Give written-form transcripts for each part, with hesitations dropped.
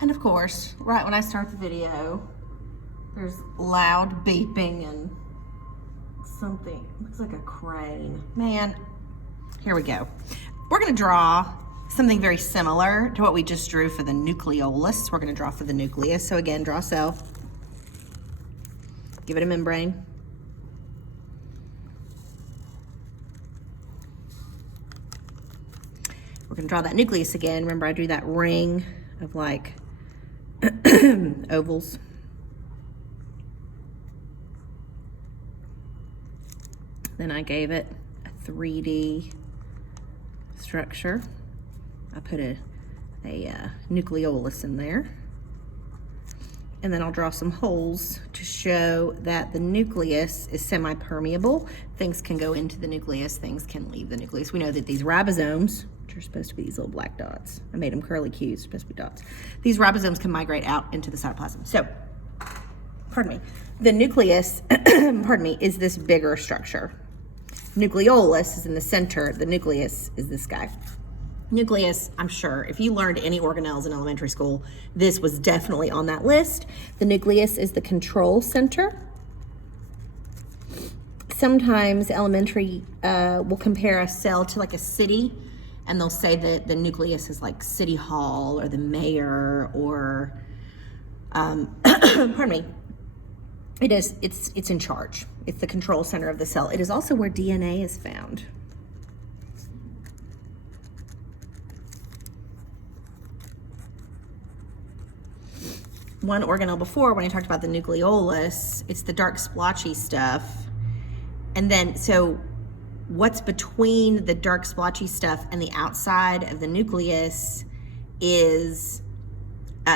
And of course, right when I start the video, there's loud beeping and something, looks like a crane. Man, here we go. We're gonna draw something very similar to what we just drew for the nucleolus. We're gonna draw for the nucleus. So again, draw a cell, give it a membrane. We're gonna draw that nucleus again. Remember I drew that ring of like ovals. Then I gave it a 3D structure. I put a nucleolus in there. And then I'll draw some holes to show that the nucleus is semi-permeable. Things can go into the nucleus, things can leave the nucleus. We know that these ribosomes, which are supposed to be these little black dots, I made them curly cues, supposed to be dots. These ribosomes can migrate out into the cytoplasm. So, pardon me, the nucleus, pardon me, is this bigger structure. Nucleolus is in the center, the nucleus is this guy. Nucleus, I'm sure, if you learned any organelles in elementary school, this was definitely on that list. The nucleus is the control center. Sometimes elementary will compare a cell to like a city, and they'll say that the nucleus is like City Hall or the mayor or, pardon me, it's in charge. It's the control center of the cell. It is also where DNA is found. One organelle before, when I talked about the nucleolus, it's the dark splotchy stuff. And then, so what's between the dark splotchy stuff and the outside of the nucleus is,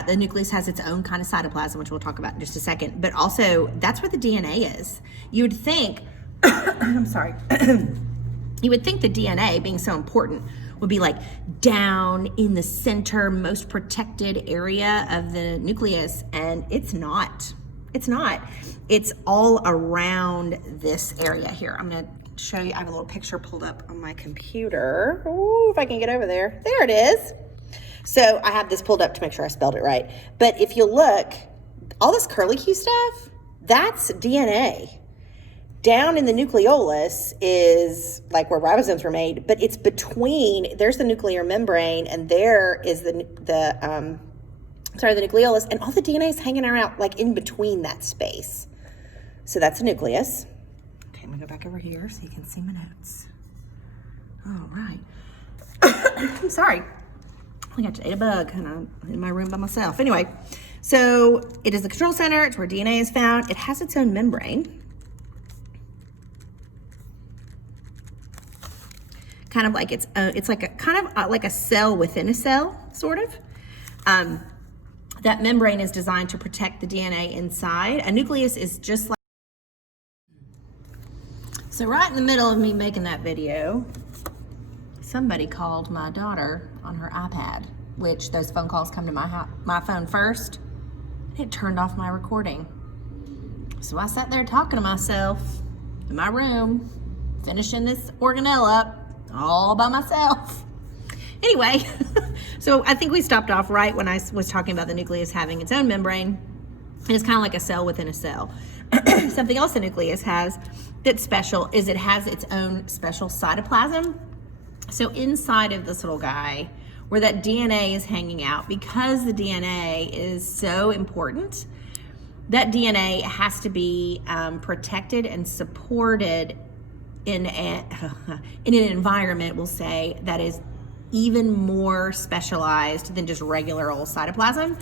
the nucleus has its own kind of cytoplasm, which we'll talk about in just a second, but also that's where the DNA is. You would think, I'm sorry, you would think the DNA, being so important, would be like down in the center, most protected area of the nucleus, and it's not. It's not. It's all around this area here. I'm gonna show you, I have a little picture pulled up on my computer. Ooh, if I can get over there. There it is. So I have this pulled up to make sure I spelled it right. But if you look, all this curlicue stuff, that's DNA. Down in the nucleolus is like where ribosomes were made, but it's between, there's the nuclear membrane, and there is the nucleolus, and all the DNA is hanging around like in between that space. So that's a nucleus. Okay, I'm gonna go back over here so you can see my notes. All right. I'm sorry. I think I just ate a bug and I'm in my room by myself. Anyway, so it is the control center. It's where DNA is found. It has its own membrane. Kind of like it's like a kind of like a cell within a cell, sort of. That membrane is designed to protect the DNA inside. A nucleus is just like. So right in the middle of me making that video, somebody called my daughter on her iPad, which those phone calls come to my phone first. It turned off my recording. So I sat there talking to myself in my room, finishing this organelle up all by myself. Anyway, so I think we stopped off right when I was talking about the nucleus having its own membrane. And it's kind of like a cell within a cell. Something else the nucleus has that's special is it has its own special cytoplasm. So inside of this little guy, where that DNA is hanging out, because the DNA is so important, that DNA has to be protected and supported in an environment, we'll say, that is even more specialized than just regular old cytoplasm.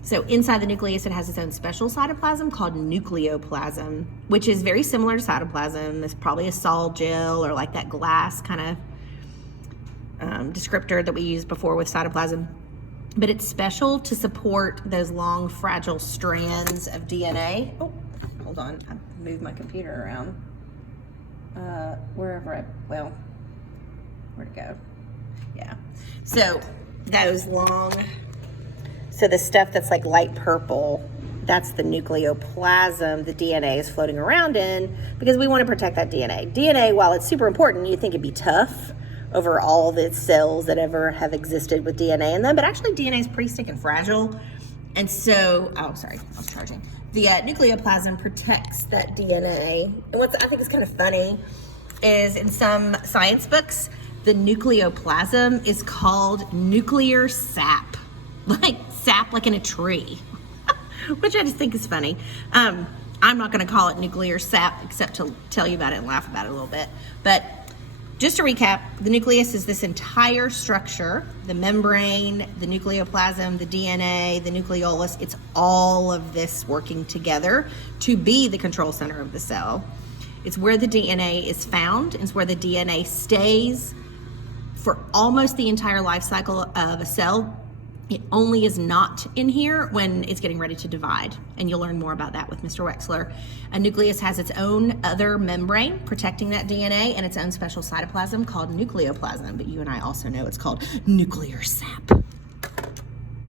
So inside the nucleus, it has its own special cytoplasm called nucleoplasm, which is very similar to cytoplasm. It's probably a sol gel or like that glass kind of descriptor that we used before with cytoplasm. But it's special to support those long, fragile strands of DNA. Oh, hold on, I moved my computer around. Where'd it go? Yeah. So those long, so the stuff that's like light purple, that's the nucleoplasm the DNA is floating around in, because we want to protect that DNA. DNA, while it's super important, you think it'd be tough, over all the cells that ever have existed with DNA in them. But actually DNA is pretty stick and fragile. And so, oh, sorry, I was charging. The nucleoplasm protects that DNA. And what I think is kind of funny is in some science books, the nucleoplasm is called nuclear sap. Like sap like in a tree, which I just think is funny. I'm not gonna call it nuclear sap except to tell you about it and laugh about it a little bit. But just to recap, the nucleus is this entire structure, the membrane, the nucleoplasm, the DNA, the nucleolus. It's all of this working together to be the control center of the cell. It's where the DNA is found. It's where the DNA stays for almost the entire life cycle of a cell. It only is not in here when it's getting ready to divide, and you'll learn more about that with Mr. Wexler. A nucleus has its own other membrane protecting that DNA and its own special cytoplasm called nucleoplasm, but you and I also know it's called nuclear sap.